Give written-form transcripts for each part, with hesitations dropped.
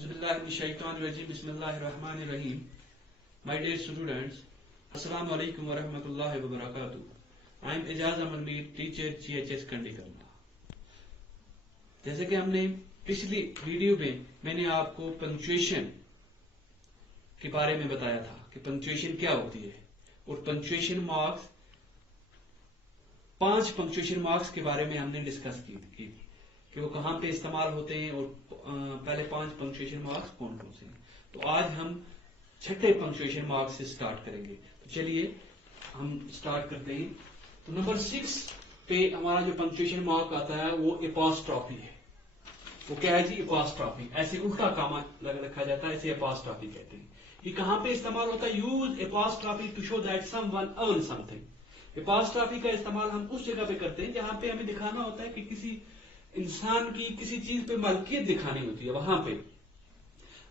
Auzubillahi Bismillahirrahmanirrahim. My dear students, Assalamu alaikum wa rahmatullahi wa barakatuh. I am Ijaz Amanmir, teacher GHS Kandikarna. जैसे कि हमने पिछली video में मैंने आपको पंक्चुएशन के बारे में बताया था कि पंक्चुएशन क्या होती है और पंक्चुएशन मार्क्स 5 पंक्चुएशन मार्क्स के बारे में हमने डिस्कस की थी कि वो कहां पे इस्तेमाल होते हैं और पहले 5 पंक्चुएशन मार्क्स कौन कौन से हैं। तो आज हम छठे पंक्चुएशन मार्क्स से स्टार्ट करेंगे। तो चलिए हम स्टार्ट करते हैं। तो नंबर 6 पे हमारा जो पंक्चुएशन मार्क आता है वो एपॉस्ट्रॉफी है। वो क्या है जी? एपॉस्ट्रॉफी। ऐसे उल्टा कामा लग रखा जाता है, इसे एपॉस्ट्रॉफी कहते हैं। ये कहां पे इस्तेमाल होता है? Use apostrophe to show that someone earn something. Apostrophe का इस्तेमाल हम उस जगह पे करते हैं जहां पे हमें दिखाना होता है कि किसी इंसान की किसी चीज पे मालिकियत दिखानी होती है। वहां पे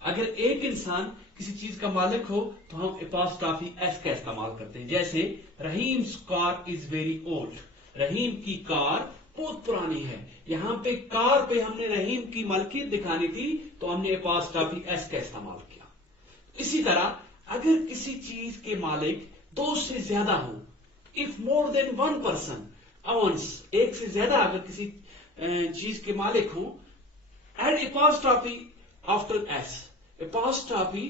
अगर एक इंसान किसी चीज का मालिक हो तो हम एपॉस्ट्रॉफी एस का इस्तेमाल करते हैं। जैसे Rahim's car is very old. Rahim की कार बहुत पुरानी है। यहां पे कार पे हमने रहीम की मालिकियत दिखानी थी तो हमने एपॉस्ट्रॉफी एस का इस्तेमाल किया। इसी तरह अगर किसी चीज के मालिक 2 से ज्यादा हो, if more than 1 person earns, एक से ज्यादा अगर किसी चीज के मालिक हो, add apostrophe after S. Apostrophe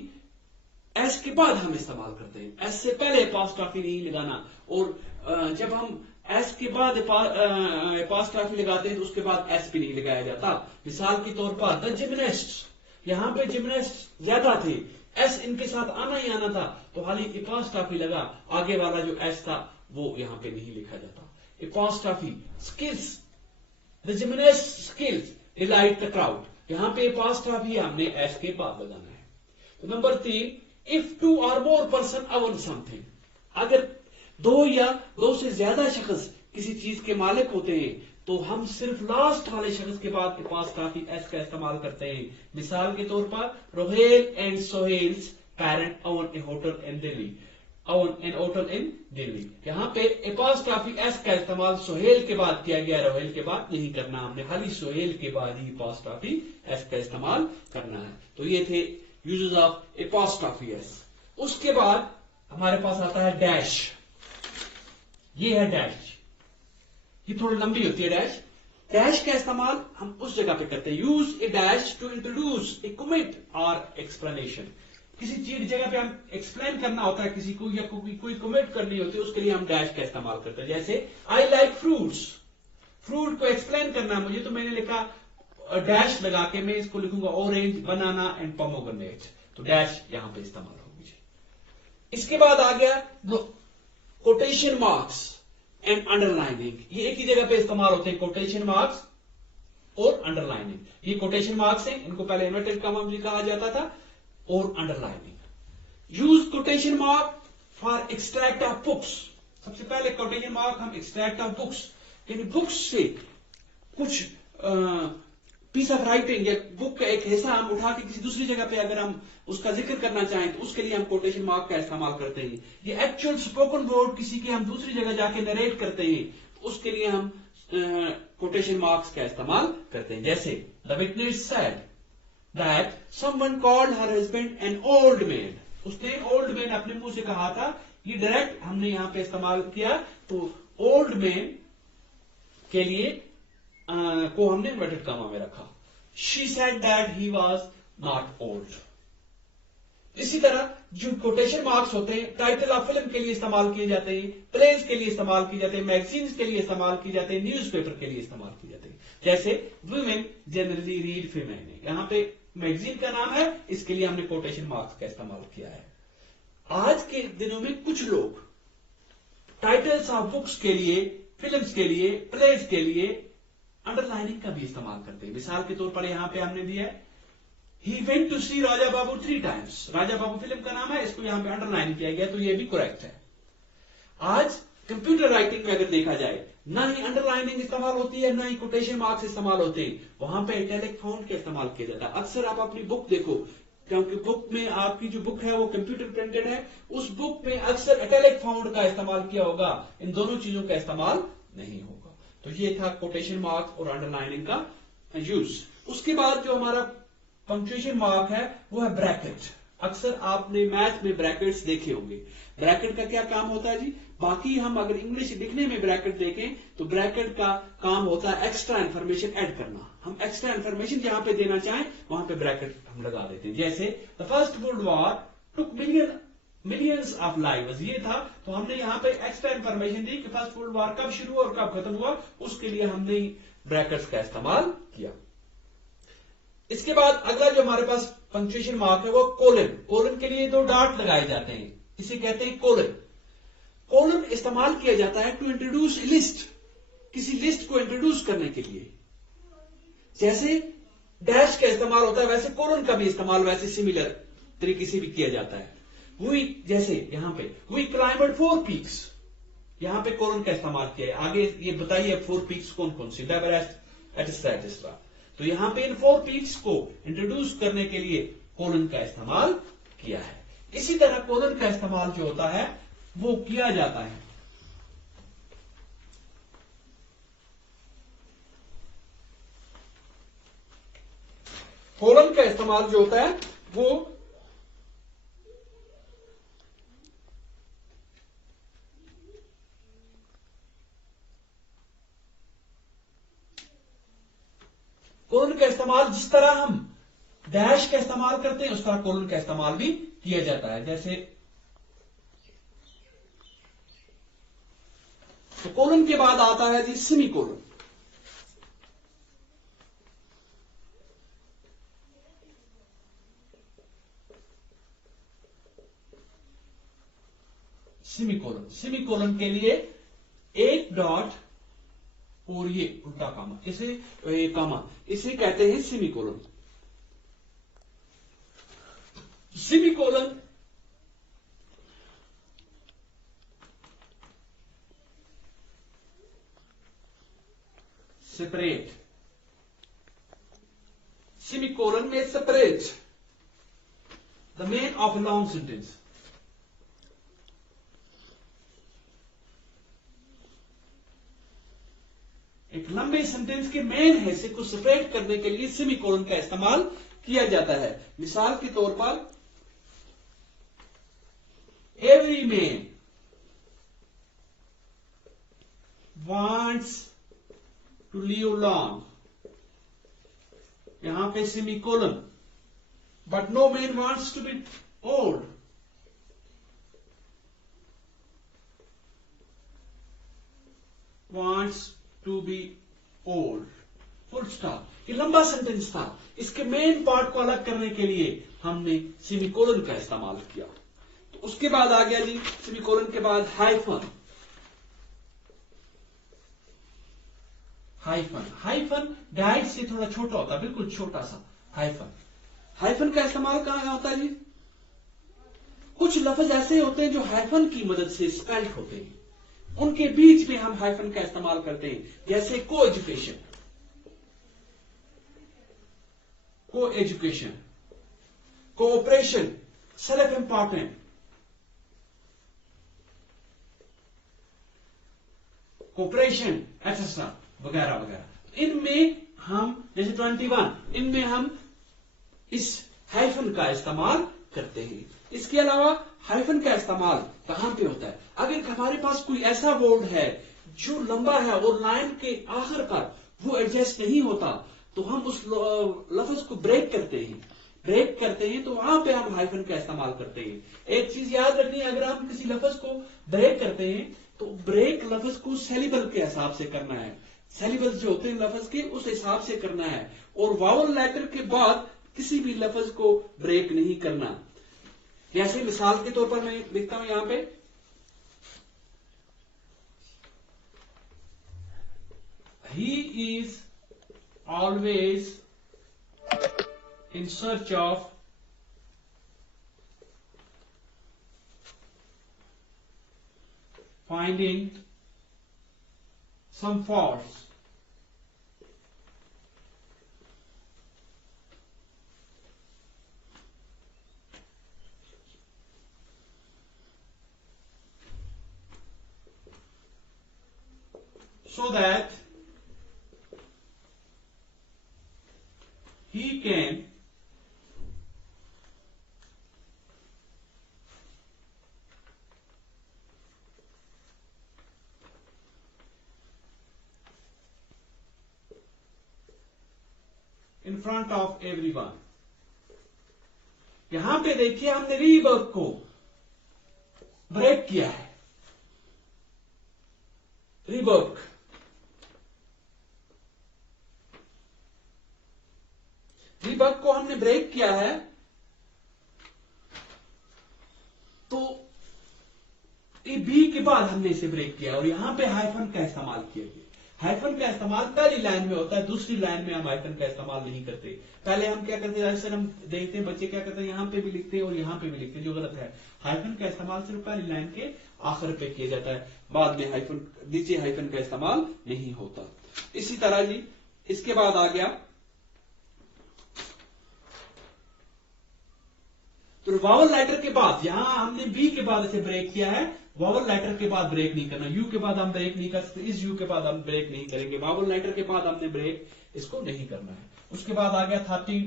S के बाद हम इस्तेमाल करते हैं, एस से पहले एपॉस्ट्रॉफी नहीं लगाना। और जब हम एस के बाद एपॉस्ट्रॉफी लगाते हैं तो उसके बाद एस भी नहीं लगाया जाता। मिसाल के तौर पर द जिम्नास्ट, यहां पे जिम्नास्ट ज्यादा थे, एस इनके साथ आना ही आना था तो खाली एपॉस्ट्रॉफी लगा, आगे वाला जो एस था वो यहां पे नहीं लिखा जाता। Apostrophe skills, the gymnast skills delight the crowd, यहां पे एपॉस्ट्रॉफी हमने एस के बाद लगाना है। तो number 3, if 2 or more person earn something, अगर 2 या 2 से ज्यादा शख्स किसी चीज के मालिक होते हैं तो हम सिर्फ लास्ट वाले शख्स के बाद एपॉस्ट्रॉफी एस का इस्तेमाल करते हैं। मिसाल के तौर पर Rohail and Sohail's parent earn a hotel in Delhi, an hotel in Delhi. यहां पे एपॉस्ट्रॉफी एस का इस्तेमाल सोहेल के बाद किया गया, रोहेल के बाद नहीं करना हमने, खाली सोहेल के बाद ही एपॉस्ट्रॉफी एस का इस्तेमाल करना है। तो ये थे यूजेस ऑफ एपॉस्ट्रॉफी एस। उसके बाद हमारे पास आता है डैश। ये है डैश, ये थोड़ी लंबी होती है डैश। डैश का इस्तेमाल हम उस जगह पे करते हैं, use a dash to introduce a comment और एक्सप्लेनेशन। किसी चीज जगह पे हम एक्सप्लेन करना होता है किसी को, या कोई कमेंट करनी होती है, उसके लिए हम डैश का इस्तेमाल करते हैं। जैसे आई लाइक फ्रूट्स, फ्रूट को एक्सप्लेन करना है मुझे तो मैंने लिखा डैश लगा के, मैं इसको लिखूंगा ऑरेंज, बनाना एंड पोमोग्रेनेट, तो डैश यहां पे इस्तेमाल होगी। इसके बाद आ गया कोटेशन मार्क्स एंड अंडरलाइनिंग। ये एक ही जगह पे इस्तेमाल होते हैं, कोटेशन मार्क्स और अंडरलाइनिंग। ये कोटेशन मार्क्स हैं, इनको पहले इन्वर्टेड कॉमा भी कहा जाता था, और underlining. Use quotation mark for extract of books. सबसे पहले कोटेशन मार्क हम एक्सट्रैक्ट ऑफ बुक्स, यानी बुक्स से कुछ पीस ऑफ राइटिंग या बुक का एक हिस्सा हम उठा के किसी दूसरी जगह पे अगर हम उसका जिक्र करना चाहें तो उसके लिए हम कोटेशन मार्क का इस्तेमाल करते हैं। ये एक्चुअल स्पोकन वर्ड किसी के हम दूसरी जगह जाके नरेट करते हैं तो उसके लिए हम कोटेशन मार्क्स का इस्तेमाल करते हैं। जैसे the witness said that someone called her husband an old man, उसने old man अपने मुंह से कहा था, ये डायरेक्ट हमने यहां पे इस्तेमाल किया। तो old man के लिए को हमने इन्वर्टेड कॉमा में रखा। she said that he was not old। इसी तरह जो कोटेशन मार्क्स होते हैं टाइटल ऑफ फिल्म के लिए इस्तेमाल किए जाते हैं, प्लेस के लिए इस्तेमाल किए जाते हैं, मैगजीन्स के लिए इस्तेमाल किए जाते हैं, न्यूज़पेपर के लिए इस्तेमाल किए जाते हैं। जैसे वुमेन जनरली रीड फीमेल, यहां पे मैगजीन का नाम है, इसके लिए हमने कोटेशन मार्क्स का इस्तेमाल किया है। आज के दिनों में कुछ लोग टाइटल्स ऑफ बुक्स के लिए, फिल्म्स के लिए, प्लेस के लिए अंडरलाइनिंग का भी इस्तेमाल करते हैं। मिसाल के तौर पर यहां पे हमने दिया है He went to see Raja Babu 3 times। Raja Babu film का नाम है, इसको यहां पे अंडरलाइन किया गया तो ये भी करेक्ट है। आज कंप्यूटर राइटिंग में अगर देखा जाए ना ही अंडरलाइनिंग इस्तेमाल होती है, ना ही कोटेशन मार्क्स इस्तेमाल होते हैं, वहां पे इटैलिक फॉन्ट का इस्तेमाल किया जाता है। अक्सर आप अपनी बुक देखो, क्योंकि बुक में आपकी जो बुक है वो कंप्यूटर प्रिंटेड है, उस बुक में अक्सर इटैलिक फॉन्ट का इस्तेमाल किया होगा, इन दोनों चीजों का इस्तेमाल नहीं होगा। तो ये था कोटेशन मार्क्स और अंडरलाइनिंग का यूज। उसके बाद जो हमारा पंक्चुएशन मार्क है वो है ब्रैकेट। अक्सर आपने मैथ में ब्रैकेट्स देखे होंगे। ब्रैकेट का क्या काम होता है जी? बाकी हम अगर इंग्लिश लिखने में ब्रैकेट देखें तो ब्रैकेट का काम होता है एक्स्ट्रा इंफॉर्मेशन ऐड करना। हम एक्स्ट्रा इंफॉर्मेशन जहां पे देना चाहें वहां पे ब्रैकेट हम लगा देते हैं। जैसे the first world war took millions of lives, ये था तो हमने यहाँ पे एक्स्ट्रा इंफॉर्मेशन दी कि फर्स्ट वर्ल्ड वॉर कब शुरू हुआ और कब खत्म हुआ, उसके लिए हमने ब्रैकेट्स का इस्तेमाल किया। इसके बाद अगला जो हमारे पास पंक्चुएशन मार्क है वो कोलन। कोलन के लिए दो डॉट लगाए जाते हैं, इसे कहते हैं कोलन। कोलन इस्तेमाल किया जाता है टू इंट्रोड्यूस लिस्ट, किसी लिस्ट को इंट्रोड्यूस करने के लिए। जैसे डैश का इस्तेमाल होता है वैसे कोलन का भी इस्तेमाल वैसे सिमिलर तरीके से भी किया जाता है। वी, जैसे यहां पे वी क्लाइंबड 4 पीक्स, यहां पे कोलन का इस्तेमाल किया है। आगे ये बताइए 4 पीक्स कौन कौन सी, एटसेट्रा। तो यहां पे इन 4 पीक्स को इंट्रोड्यूस करने के लिए कोलन का इस्तेमाल किया है। इसी तरह कोलन का इस्तेमाल जो होता है वो किया जाता है कोलन का इस्तेमाल जो होता है वो कोलन का इस्तेमाल जिस तरह हम डैश का इस्तेमाल करते हैं उस तरह कोलन का इस्तेमाल भी किया जाता है। जैसे तो कोलन के बाद आता है जी सेमीकोलन। सेमीकोलन के लिए एक डॉट और ये उल्टा कामा, इसे कहते हैं सेमीकोलन। सेमीकोलन सेपरेट, सेमीकोलन में separate the main of a long sentence. एक लंबे सेंटेंस के मेन हिस्से को सेपरेट करने के लिए सेमीकोलन का इस्तेमाल किया जाता है। मिसाल के तौर पर every man wants to live long, यहां पे semicolon, but no man wants to be old. Wants to be old, full stop. ये लंबा सेंटेंस था, इसके मेन पार्ट को अलग करने के लिए हमने सेमीकोलन का इस्तेमाल किया। तो उसके बाद आ गया जी सेमीकोलन के बाद हाइफन। हाइफन डाइट से थोड़ा छोटा होता है, बिल्कुल छोटा सा हाइफन। हाइफन का इस्तेमाल कहां होता है जी? कुछ लफ्ज ऐसे होते हैं जो हाइफन की मदद से स्पेल्ड होते हैं, उनके बीच में हम हाइफन का इस्तेमाल करते हैं। जैसे को education, cooperation, self important, cooperation etcetera वगैरह वगैरह। इनमें हम जैसे 21, इनमें हम इस हाइफन का इस्तेमाल करते हैं। इसके अलावा हाइफन का इस्तेमाल कहां पे होता है? अगर हमारे पास कोई ऐसा वर्ड है जो लंबा है और लाइन के आखिर पर वो एडजस्ट नहीं होता तो हम उस लफ्ज को ब्रेक करते हैं तो वहां पे हम हाइफन का इस्तेमाल करते हैं। एक चीज याद रखनी है, अगर हम किसी लफ्ज को ब्रेक करते हैं तो ब्रेक लफ्ज को सेलिबल के हिसाब से करना है। सेलिबल जो होते हैं लफ्ज के उस हिसाब से करना है और वावल लेटर के बाद किसी भी लफ्ज को ब्रेक नहीं करना। जैसे मिसाल के तौर पर मैं लिखता हूं यहां पे he is always in search of finding some faults. So that he can in front of everyone. यहां पे देखिए हमने रीवर्क को ब्रेक किया है, रीवर्क। रीवर्क को हमने ब्रेक किया है, तो ये बी के बाद हमने इसे ब्रेक किया और यहां पे हाइफन का इस्तेमाल किया गया। हाइफन का इस्तेमाल पहली लाइन में होता है, दूसरी लाइन में हम हाइफन का इस्तेमाल नहीं करते। पहले हम क्या करते हैं, अक्सर हम देखते हैं बच्चे क्या करते हैं, यहां पे भी लिखते हैं और यहां पे भी लिखते हैं, जो गलत है। हाइफन का इस्तेमाल सिर्फ पहली लाइन के आखिर पे किया जाता है, बाद में हाइफन, नीचे हाइफन का इस्तेमाल नहीं होता। इसी तरह जी इसके बाद आ गया तो वावल लेटर के बाद, यहां हमने बी के बाद इसे ब्रेक किया है, वावल लेटर के बाद ब्रेक नहीं करना। यू के बाद हम ब्रेक नहीं कर सकते, इस यू के बाद हम ब्रेक नहीं करेंगे, वावल लेटर के बाद हमने ब्रेक इसको नहीं करना है। उसके बाद आ गया 13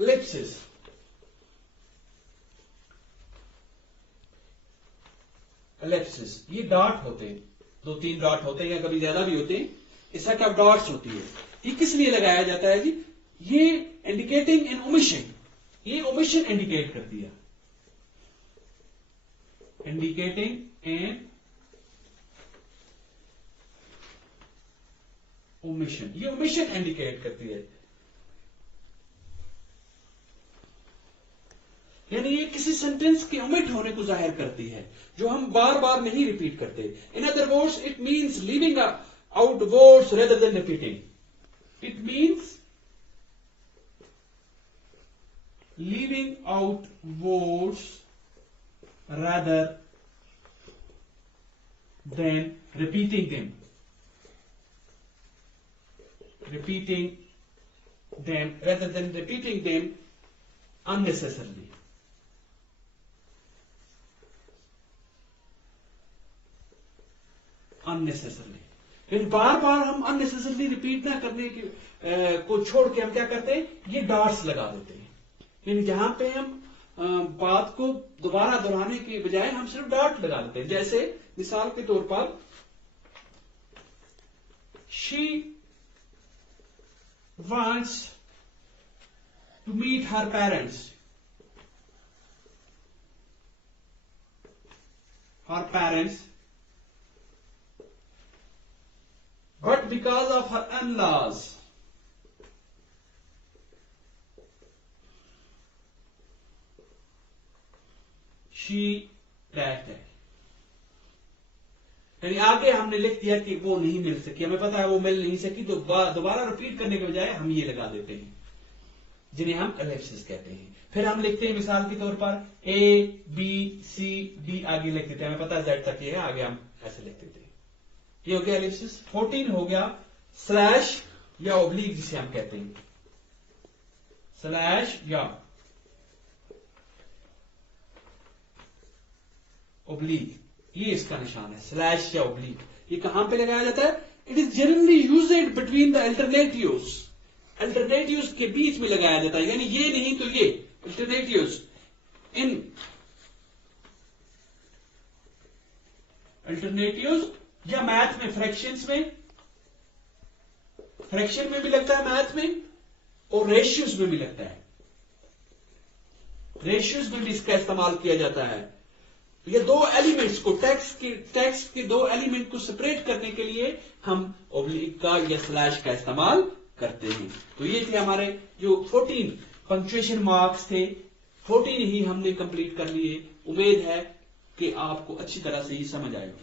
एलिप्सिस। एलिप्सिस ये डॉट होते हैं, 2-3 डॉट होते हैं या कभी ज्यादा भी होते हैं, इस सेट ऑफ डॉट्स होती है। ये किस लिए लगाया जाता है जी? ये इंडिकेटिंग इन ओमिशन, ये ओमिशन इंडिकेट करती है, इंडिकेटिंग इन ओमिशन, ये ओमिशन इंडिकेट करती है, यानी ये किसी सेंटेंस के ओमिट होने को जाहिर करती है जो हम बार बार नहीं रिपीट करते। In other words it means leaving out words rather than repeating. It means leaving out words rather than repeating them. Repeating them rather than repeating them unnecessarily. Unnecessarily. फिर बार बार हम unnecessarily रिपीट ना करने को छोड़ के हम क्या करते हैं, ये डॉट्स लगा देते हैं। यानी जहां पे हम बात को दोबारा दोहराने के बजाय हम सिर्फ डॉट लगा देते हैं। जैसे मिसाल के तौर पर she wants to meet her parents, but because of her in-laws she dash dash. यानी आगे हमने लिख दिया कि वो नहीं मिल सकी, हमें पता है वो मिल नहीं सकी, तो दोबारा रिपीट करने के बजाय हम ये लगा देते हैं, जिन्हें हम एलिप्सिस कहते हैं। फिर हम लिखते हैं मिसाल के तौर पर ए बी सी डी, आगे लिख देते हैं, हमें पता है जेड तक ये है, आगे हम ऐसे लिख देते हैं। ये हो गया एलिप्सिस। 14 हो गया स्लैश या ओब्लिक, जिसे हम कहते हैं स्लैश या ओब्लिक, ये इसका निशान है, स्लैश या ओब्लिक। ये कहां पे लगाया जाता है? It is generally used between the alternatives, alternatives के बीच में लगाया जाता है, यानी ये नहीं तो ये अल्टरनेटिव्स। इन अल्टरनेटिव्स या मैथ में फ्रैक्शंस में, फ्रैक्शन में भी लगता है मैथ में, और रेशियोज में भी लगता है, रेशियोज में भी इसका इस्तेमाल किया जाता है। ये दो एलिमेंट्स को, टेक्स्ट के दो एलिमेंट को सेपरेट करने के लिए हम ओब्लिक का या स्लैश का इस्तेमाल करते हैं। तो ये थे हमारे जो 14 पंक्चुएशन मार्क्स थे, 14 ही हमने कंप्लीट कर लिए। उम्मीद है कि आपको अच्छी तरह से ही समझ आएगा।